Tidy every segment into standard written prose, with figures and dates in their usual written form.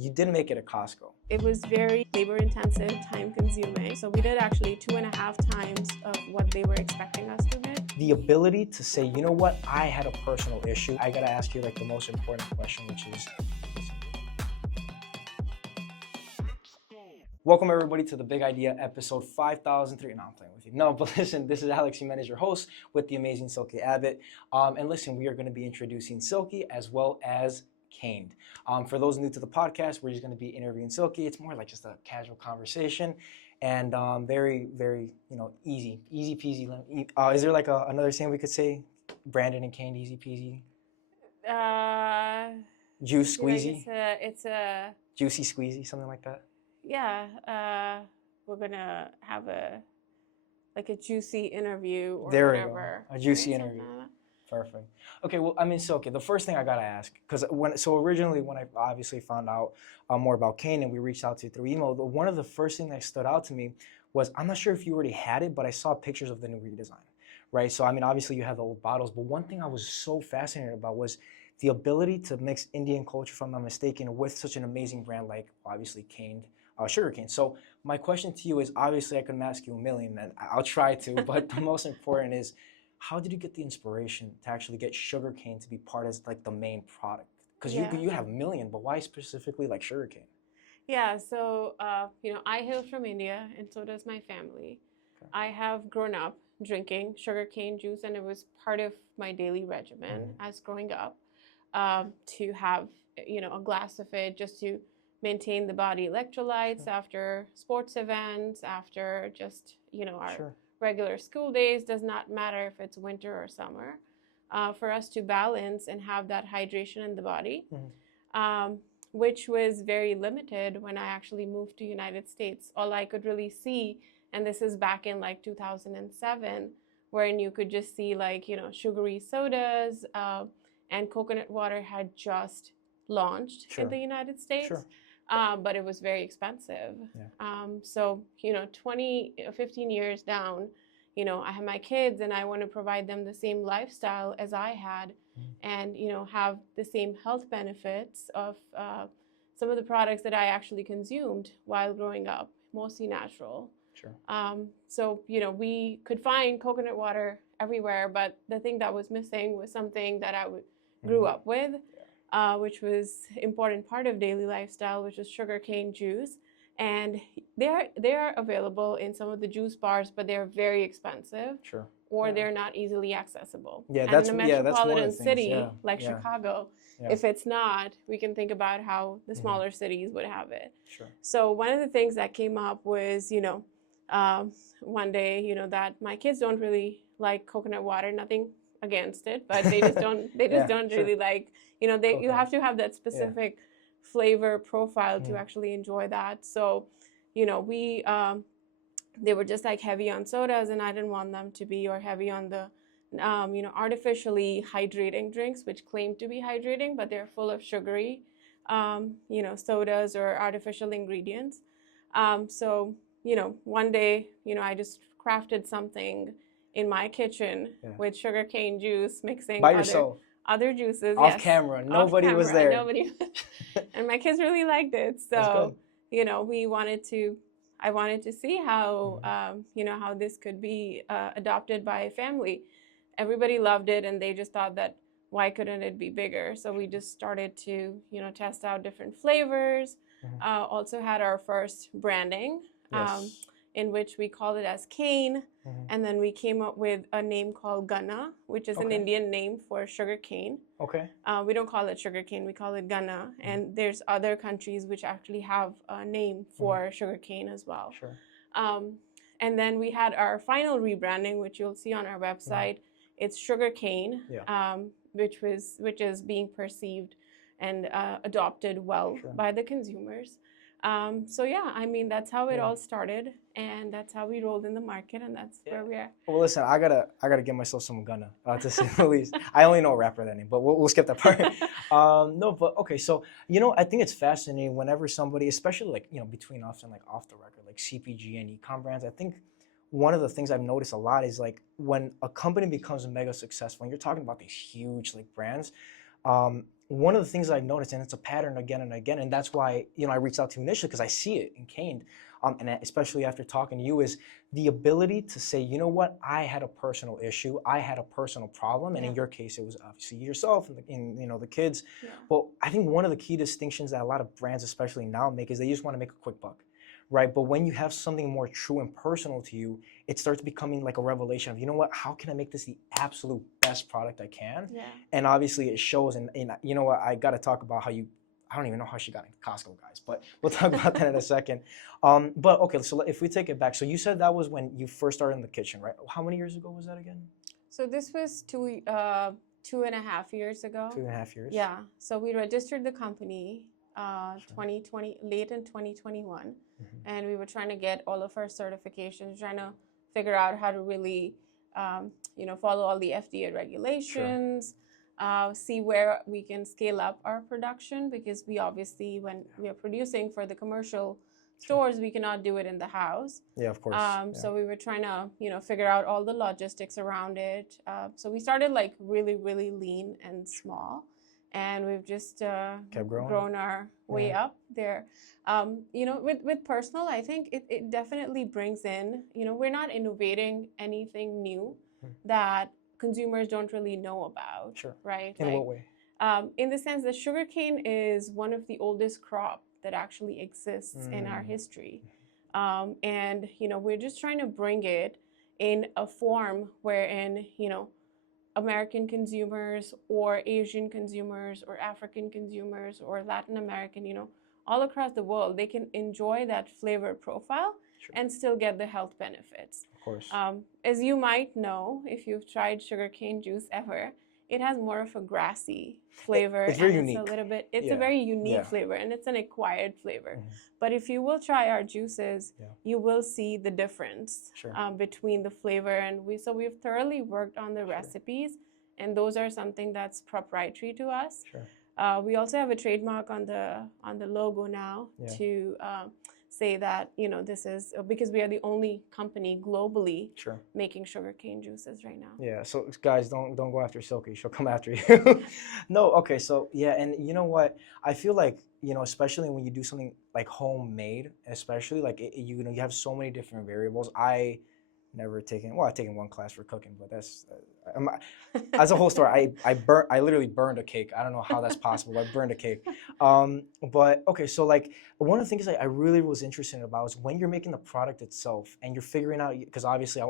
you did make it at Costco. It was very labor intensive, time consuming. So we did actually 2.5 times of what they were expecting us to hit. The ability to say, you know what, I had a personal issue. I gotta ask you like the most important question, which is, welcome everybody to the Big Idea episode 5003. No, I'm playing with you. No, but listen, this is Alex Jimenez, your host with the amazing Silky Abbott. And listen, we are going to be introducing Silky as well as Caned. For those new to the podcast, we're just going to be interviewing Silky. It's more like just a casual conversation and very, very, easy peasy. Is there like another saying we could say? Brandon and Caned, easy peasy. Juice squeezy. It's a juicy squeezy, something like that. Yeah, we're gonna have a juicy interview or there whatever. A juicy interview. Perfect. Okay, well, Silky, the first thing I gotta ask, because originally when I obviously found out more about Cane and we reached out to you through email, one of the first things that stood out to me was, I'm not sure if you already had it, but I saw pictures of the new redesign, right? So, obviously you have the old bottles, but one thing I was so fascinated about was the ability to mix Indian culture, if I'm not mistaken, with such an amazing brand like, obviously, Caned. Sugarcane. So my question to you is, obviously I couldn't ask you a million, and I'll try to, but the most important is, how did you get the inspiration to actually get sugarcane to be part as like the main product? Because you have a million, but why specifically like sugarcane? Yeah, so I hail from India, and so does my family. Okay. I have grown up drinking sugarcane juice, and it was part of my daily regimen as growing up, to have a glass of it just to maintain the body electrolytes after sports events, after just, our regular school days. Does not matter if it's winter or summer, for us to balance and have that hydration in the body, which was very limited when I actually moved to United States. All I could really see, and this is back in like 2007, wherein you could just see sugary sodas, and coconut water had just launched in the United States. But it was very expensive. Yeah. So, 15 years down, I have my kids and I want to provide them the same lifestyle as I had, and, have the same health benefits of some of the products that I actually consumed while growing up, mostly natural. Sure. So, we could find coconut water everywhere, but the thing that was missing was something that I grew up with. Which was important part of daily lifestyle, which is sugarcane juice. And they are available in some of the juice bars, but they're very expensive. Sure. Or they're not easily accessible. Yeah, and in a metropolitan city like Chicago, if it's not, we can think about how the smaller cities would have it. Sure. So one of the things that came up was, one day, that my kids don't really like coconut water, nothing against it, but they just don't really like, you have to have that specific flavor profile to actually enjoy that. So, they were just like heavy on sodas, and I didn't want them to be, or heavy on the, artificially hydrating drinks, which claim to be hydrating, but they're full of sugary, sodas or artificial ingredients. So, one day, I just crafted something in my kitchen with sugarcane juice, mixing by yourself. Other juices. Off camera. Nobody was there. Nobody. And my kids really liked it. So, I wanted to see how, how this could be adopted by a family. Everybody loved it, and they just thought that, why couldn't it be bigger? So we just started to, test out different flavors. Also had our first branding. Yes. In which we called it as Cane, and then we came up with a name called gunna, which is an Indian name for sugar cane. Okay. We don't call it sugar cane, we call it gunna, and there's other countries which actually have a name for sugar cane as well. Sure. And then we had our final rebranding, which you'll see on our website. It's sugar cane, which is being perceived and adopted well by the consumers. So that's how it all started, and that's how we rolled in the market, and that's where we are. Well, listen, I gotta get myself some gunna, to say the least. I only know a rapper that name, but we'll skip that part. No, but okay, so I think it's fascinating whenever somebody, especially between us and off the record, like CPG and e-com brands. I think one of the things I've noticed a lot is when a company becomes mega successful, and you're talking about these huge brands. one of the things I've noticed, and it's a pattern again and again, and that's why, you know, I reached out to you initially because I see it in Kane, and especially after talking to you, is the ability to say, you know what, I had a personal issue, I had a personal problem, and in your case, it was obviously yourself and you know, the kids. Yeah. But I think one of the key distinctions that a lot of brands, especially now, make is they just want to make a quick buck, right? But when you have something more true and personal to you, it starts becoming like a revelation of, you know what, how can I make this the absolute best product I can? Yeah. And obviously it shows, and you know what, I got to talk about how you, I don't even know how she got into Costco, guys, but we'll talk about that in a second. But okay, so if we take it back, so you said that was when you first started in the kitchen, right? How many years ago was that again? So this was 2.5 years ago. 2.5 years? Yeah. So we registered the company 2020, late in 2021, and we were trying to get all of our certifications, trying to figure out how to really, you know, follow all the FDA regulations, see where we can scale up our production, because we obviously, when we are producing for the commercial stores, we cannot do it in the house. Yeah, of course. So we were trying to, you know, figure out all the logistics around it. So we started like really, really lean and small, and we've just kept grown our way up there. You know, with personal, I think it definitely brings in, you know, we're not innovating anything new that consumers don't really know about. Sure. Right? In what way? In the sense that sugarcane is one of the oldest crop that actually exists in our history. And, you know, we're just trying to bring it in a form wherein, you know, American consumers or Asian consumers or African consumers or Latin American, you know, all across the world, they can enjoy that flavor profile and still get the health benefits. Of course. As you might know, if you've tried sugarcane juice ever, it has more of a grassy flavor. It's very unique. It's a little bit, it's a very unique flavor, and it's an acquired flavor. But if you will try our juices, you will see the difference between the flavor. And we've thoroughly worked on the recipes, and those are something that's proprietary to us. We also have a trademark on the logo now to say that, you know, this is because we are the only company globally making sugarcane juices right now. Yeah, so guys, don't go after Silky. She'll come after you. No, okay, so yeah, and you know what? I feel like, you know, especially when you do something like homemade, especially like you know, you have so many different variables. I never taken, well, I've taken one class for cooking, but that's as a whole story. I literally burned a cake. I don't know how that's possible. I burned a cake. But okay, so like one of the things I really was interested about is when you're making the product itself and you're figuring out, because obviously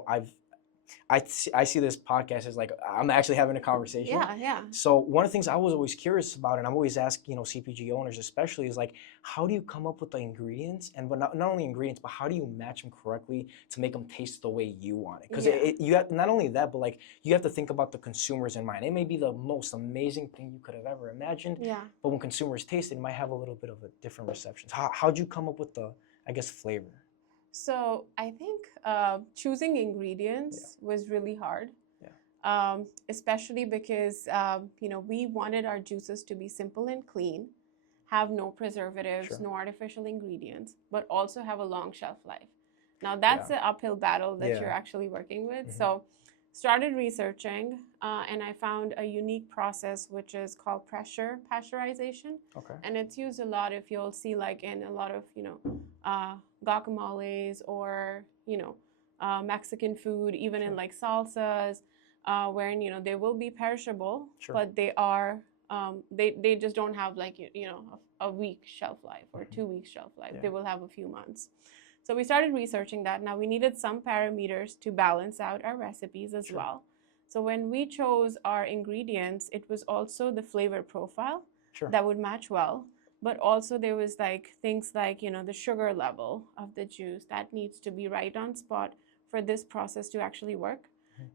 I see this podcast as like I'm actually having a conversation. Yeah. So one of the things I was always curious about, and I'm always asking, you know, CPG owners especially, is like, how do you come up with the ingredients, and but not only ingredients, but how do you match them correctly to make them taste the way you want it? Because you have not only that, but like you have to think about the consumers in mind. It may be the most amazing thing you could have ever imagined. Yeah. But when consumers taste it, it might have a little bit of a different reception. How'd you come up with the, I guess, flavor? So I think choosing ingredients was really hard, especially because you know, we wanted our juices to be simple and clean, have no preservatives, no artificial ingredients, but also have a long shelf life. Now that's the uphill battle that you're actually working with. So started researching, and I found a unique process which is called pressure pasteurization. And it's used a lot, if you'll see, like in a lot of, you know, guacamoles or, you know, Mexican food, even in like salsas, wherein, you know, they will be perishable, but they are, they just don't have like, you know, a week shelf life or 2 weeks shelf life. They will have a few months. So we started researching that. Now we needed some parameters to balance out our recipes as well. So when we chose our ingredients, it was also the flavor profile that would match well. But also there was like things like, you know, the sugar level of the juice that needs to be right on spot for this process to actually work.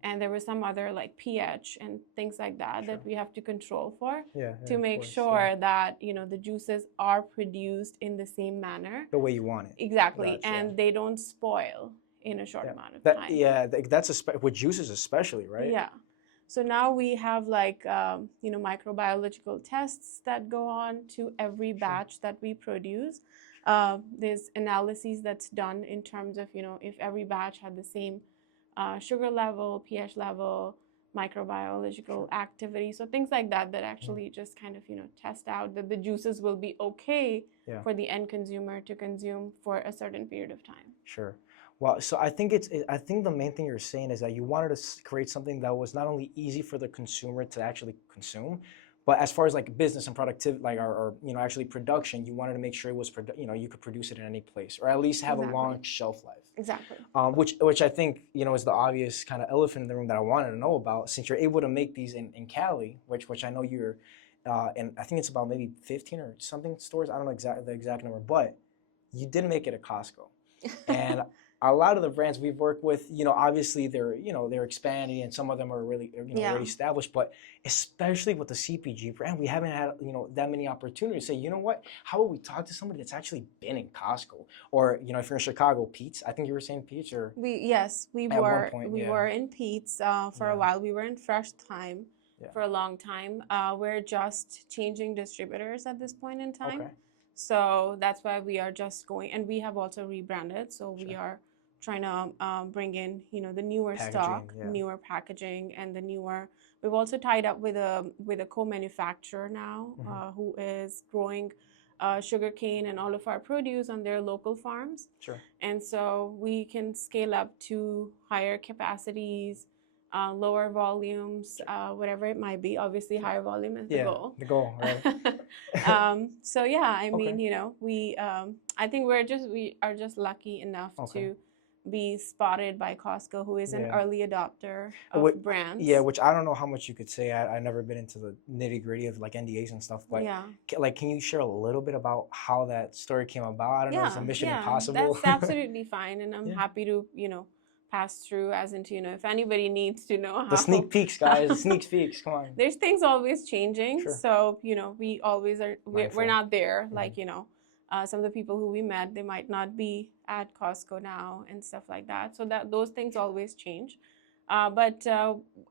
And there was some other like pH and things like that that we have to control for to make sure that, you know, the juices are produced in the same manner. The way you want it. Exactly. And they don't spoil in a short amount of time. Yeah, that's with juices especially, right? Yeah. So now we have like, you know, microbiological tests that go on to every batch that we produce. There's analyses that's done in terms of, you know, if every batch had the same sugar level, pH level, microbiological activity. So things like that actually just kind of, test out that the juices will be okay for the end consumer to consume for a certain period of time. Sure. Well, so I think I think the main thing you're saying is that you wanted to create something that was not only easy for the consumer to actually consume, but as far as like business and productivity, like or actually production, you wanted to make sure it was you could produce it in any place, or at least have a long shelf life. Exactly. Which I think is the obvious kind of elephant in the room that I wanted to know about. Since you're able to make these in Cali, which I know you're, and I think it's about maybe 15 or something stores. I don't know the exact number, but you did make it at Costco, and a lot of the brands we've worked with, obviously they're expanding, and some of them are really already established. But especially with the CPG brand, we haven't had that many opportunities to say, you know what, how about we talk to somebody that's actually been in Costco, or if you're in Chicago, Pete's. I think you were saying Pete's, or we were in Pete's for a while. We were in Fresh Thyme for a long time. We're just changing distributors at this point in time. Okay. So that's why we are just going, and we have also rebranded. So we are trying to bring in, the newer stock, newer packaging, and the newer. We've also tied up with a co-manufacturer now who is growing sugarcane and all of our produce on their local farms. Sure. And so we can scale up to higher capacities, lower volumes, whatever it might be. Obviously, higher volume is the goal. The goal, right? So yeah, I mean, we I think we are just lucky enough to be spotted by Costco, who is an early adopter of brands. Yeah, which I don't know how much you could say. I've never been into the nitty gritty of like NDAs and stuff, but can you share a little bit about how that story came about? I don't know, it's a Mission Impossible. That's absolutely fine, and I'm happy to pass through, as into if anybody needs to know how. The sneak peeks, guys. The sneak peeks. Come on. There's things always changing, so we always are. We're not there, like some of the people who we met, they might not be at Costco now and stuff like that. So that those things always change. But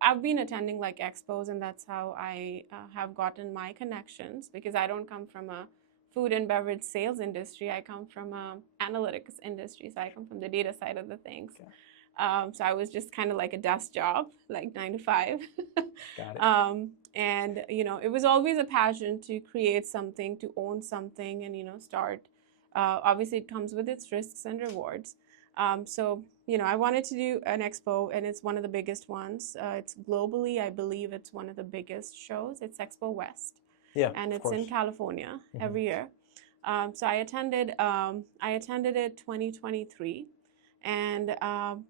I've been attending like expos, and that's how I have gotten my connections, because I don't come from a food and beverage sales industry. I come from a analytics industry, so I come from the data side of the things. Okay. So I was just kind of like a desk job, like 9 to 5. Got it. And it was always a passion to create something, to own something, and start. Obviously, it comes with its risks and rewards. So I wanted to do an expo, and it's one of the biggest ones. It's globally, I believe, it's one of the biggest shows. It's Expo West. Yeah, and it's in California every year. So I attended it 2023. And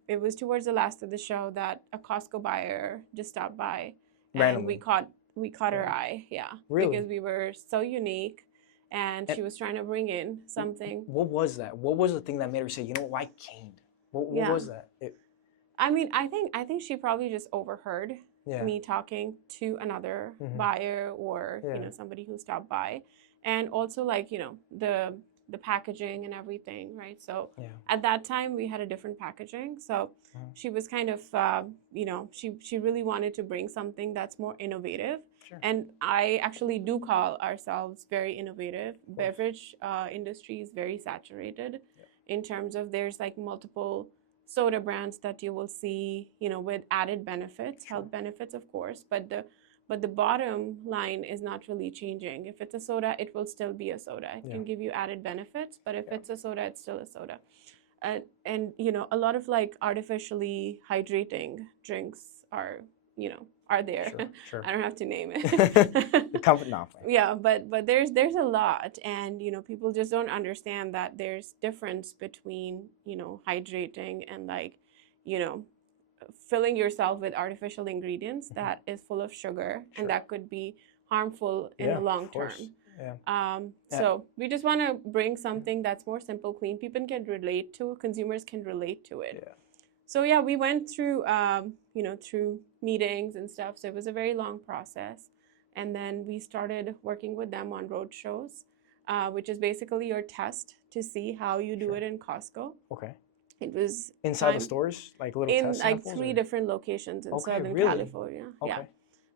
it was towards the last of the show that a Costco buyer just stopped by, and we caught her eye, really? Because we were so unique, and she was trying to bring in something. What was that? What was the thing that made her say, why Cane? What was that? I mean, I think she probably just overheard me talking to another buyer, or somebody who stopped by, and also like the packaging and everything, right? So at that time we had a different packaging. So she was kind of, she really wanted to bring something that's more innovative. Sure. And I actually do call ourselves very innovative. Beverage industry is very saturated in terms of there's like multiple soda brands that you will see, with added benefits, health benefits, of course, but the bottom line is not really changing. If it's a soda, it will still be a soda. It can give you added benefits, but if it's a soda, it's still a soda. And a lot of like artificially hydrating drinks are there. Sure. I don't have to name it. The comfort novel. Yeah, but there's a lot, and people just don't understand that there's difference between hydrating and like filling yourself with artificial ingredients that is full of sugar, and that could be harmful in the long term. So we just want to bring something that's more simple, clean, people can relate to, consumers can relate to it. So we went through through meetings and stuff, so it was a very long process, and then we started working with them on road shows, which is basically your test to see how you do it in Costco. Okay. It was inside the stores, like little in test like samples, 3 or? different locations in Southern California. Okay.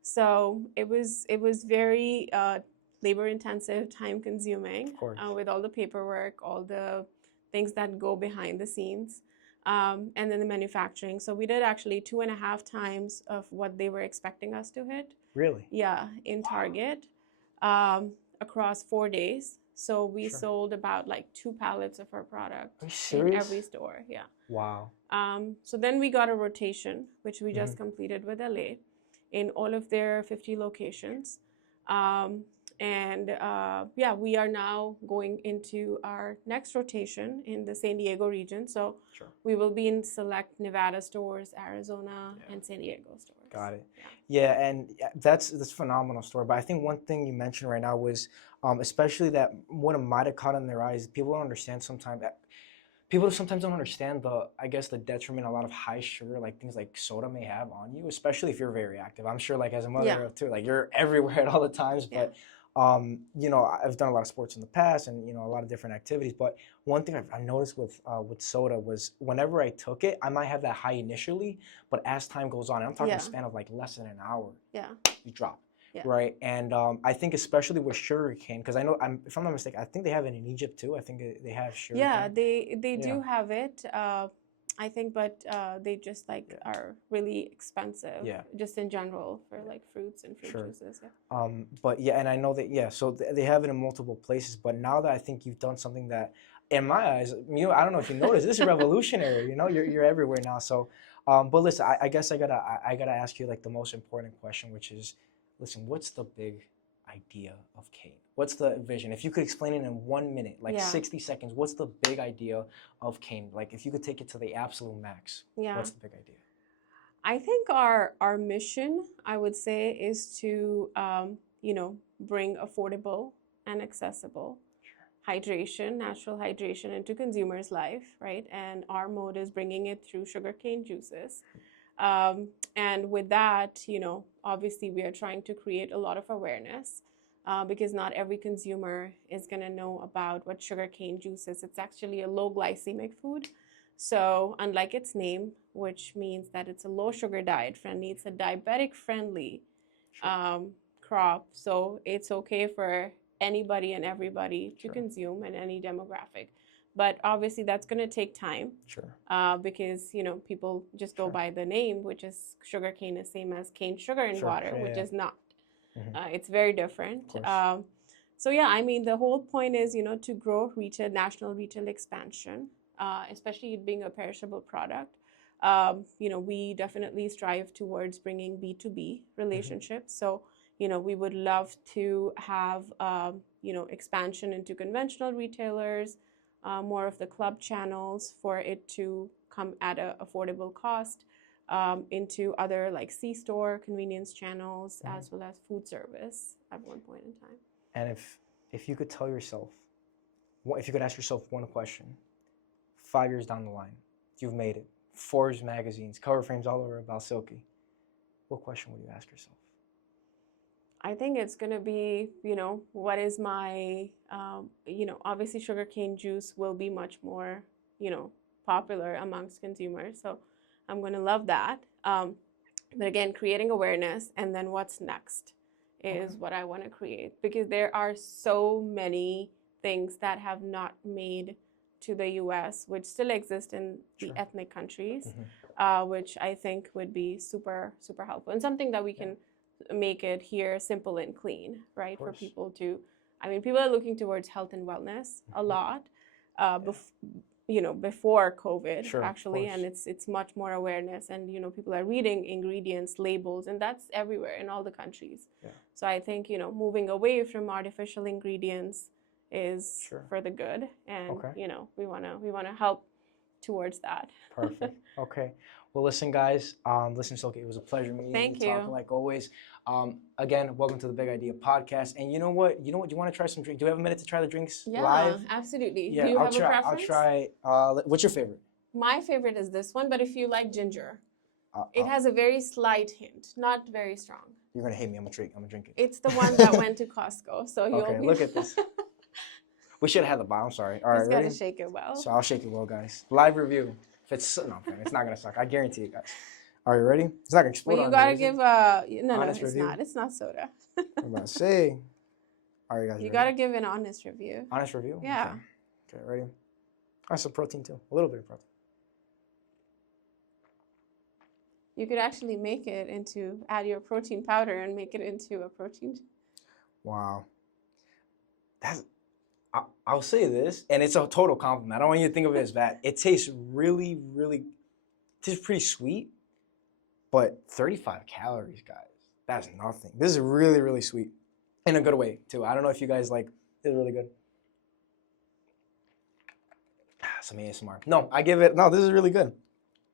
So it was very labor intensive, time consuming, with all the paperwork, all the things that go behind the scenes. and then the manufacturing. So we did actually 2.5 times of what they were expecting us to hit. Really? Yeah, in Target, across 4 days. So we Sure. sold about like 2 pallets of our product Are you in serious? every store. Yeah. Wow. So then we got a rotation, which we just Mm-hmm. completed with LA, in all of their 50 locations. Yeah, we are now going into our next rotation in the San Diego region. So Sure. we will be in select Nevada stores, Arizona, and San Diego stores. Got it. Yeah. Yeah, and that's a phenomenal story. But I think one thing you mentioned right now was, especially that what might have caught in their eyes. People don't understand sometimes. People sometimes don't understand I guess, the detriment a lot of high sugar, like things like soda, may have on you, especially if you're very active. I'm sure, like as a mother Yeah. too, like you're everywhere at all the times. Yeah. But you know, I've done a lot of sports in the past, and you know, a lot of different activities. But one thing I noticed with soda was whenever I took it, I might have that high initially, but as time goes on, and I'm talking a span of like less than an hour, Yeah. you drop. Yeah. Right, and I think especially with sugar cane, because I know, if I'm not mistaken, I think they have it in Egypt too. I think they have sugar Yeah, cane. they do have it. I think, but they just like are really expensive. Yeah. Just in general for like fruits and fruit juices. Yeah. But yeah, and I know that, so they have it in multiple places. But now that I think you've done something that, in my eyes, you know, I don't know if you noticed, this is revolutionary. You know, you're everywhere now. So, but listen, I guess I gotta ask you like the most important question, which is, listen, what's the big idea of cane? What's the vision? If you could explain it in 1 minute, like 60 seconds, what's the big idea of cane? Like if you could take it to the absolute max, what's the big idea? I think our mission, I would say, is to you know, bring affordable and accessible hydration, natural hydration into consumers' life, right? And our mode is bringing it through sugarcane juices. And with that, you know, obviously we are trying to create a lot of awareness because not every consumer is going to know about what sugarcane juice is. It's actually a low glycemic food. So unlike its name, which means that it's a low sugar diet friendly, it's a diabetic friendly crop. So it's okay for anybody and everybody to consume in any demographic. But obviously that's going to take time because, you know, people just go by the name, which is sugarcane is same as cane sugar in water, which is not. It's very different. So yeah, I mean, the whole point is, you know, to grow national retail expansion, especially it being a perishable product. You know, we definitely strive towards bringing B2B relationships. So, you know, we would love to have, you know, expansion into conventional retailers, more of the club channels for it to come at an affordable cost, into other like C-store convenience channels, as well as food service at one point in time. And if you could tell yourself, if you could ask yourself one question, 5 years down the line, you've made it, Forbes magazines, cover frames all over about Silky, what question would you ask yourself? I think it's going to be, you know, what is my, you know, obviously sugarcane juice will be much more, you know, popular amongst consumers. So I'm going to love that. But again, creating awareness, and then what's next is what I want to create, because there are so many things that have not made to the US, which still exist in the ethnic countries, which I think would be super, super helpful, and something that we can make it here simple and clean, right? For people to, I mean, people are looking towards health and wellness a lot, you know, before COVID, actually, and it's much more awareness, and, you know, people are reading ingredients, labels, and that's everywhere in all the countries. So I think, you know, moving away from artificial ingredients is for the good, and you know, we wanna help towards that. Perfect. Okay. Well, listen, guys. Listen, Silky, it was a pleasure meeting you. Talking like always. Again, welcome to the Big Idea Podcast. And you know what? You want to try some drinks? Do you have a minute to try the drinks live? Yeah, absolutely. Yeah, Do you I'll have a preference? I'll try. What's your favorite? My favorite is this one, but if you like ginger, it has a very slight hint, not very strong. You're gonna hate me. I'm gonna drink it. It's the one that went to Costco, so you'll be. Look at this. We should have had the bottle. I'm sorry. All right, ready? Just gotta shake it well. So I'll shake it well, guys. Live review. If it's it's not gonna suck. I guarantee you guys. Are you ready? It's not gonna explode. Well, you gotta give no, it's review? Not. It's not soda. I'm about to say. All right, guys. You gotta give an honest review. Honest review. Yeah. Okay, ready? All right, some protein too. A little bit of protein. You could actually make it into, add your protein powder and make it into a protein. Wow. I'll say this, and it's a total compliment. I don't want you to think of it as bad. It tastes really, really, it tastes pretty sweet, but 35 calories, guys. That's nothing. This is really, really sweet. In a good way, too. I don't know if you guys like, it's really good. Some ASMR. No, I give it, no, this is really good.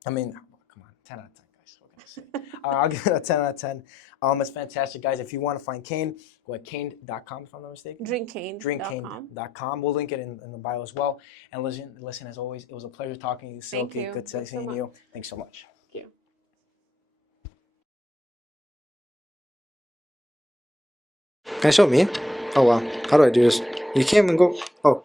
I mean, come on, 10 out of 10, guys. What can I say? I'll give it a 10 out of 10. It's fantastic, guys. If you want to find Cane, go at cane.com if I'm not mistaken. Drinkcane.com. Drinkcane.com. We'll link it in the bio as well. And listen, as always, it was a pleasure talking to you, Silky. Thank you. Good seeing you. Thanks so much. Thank you. Can I show me? Oh, wow. How do I do this? You can't even go. Oh.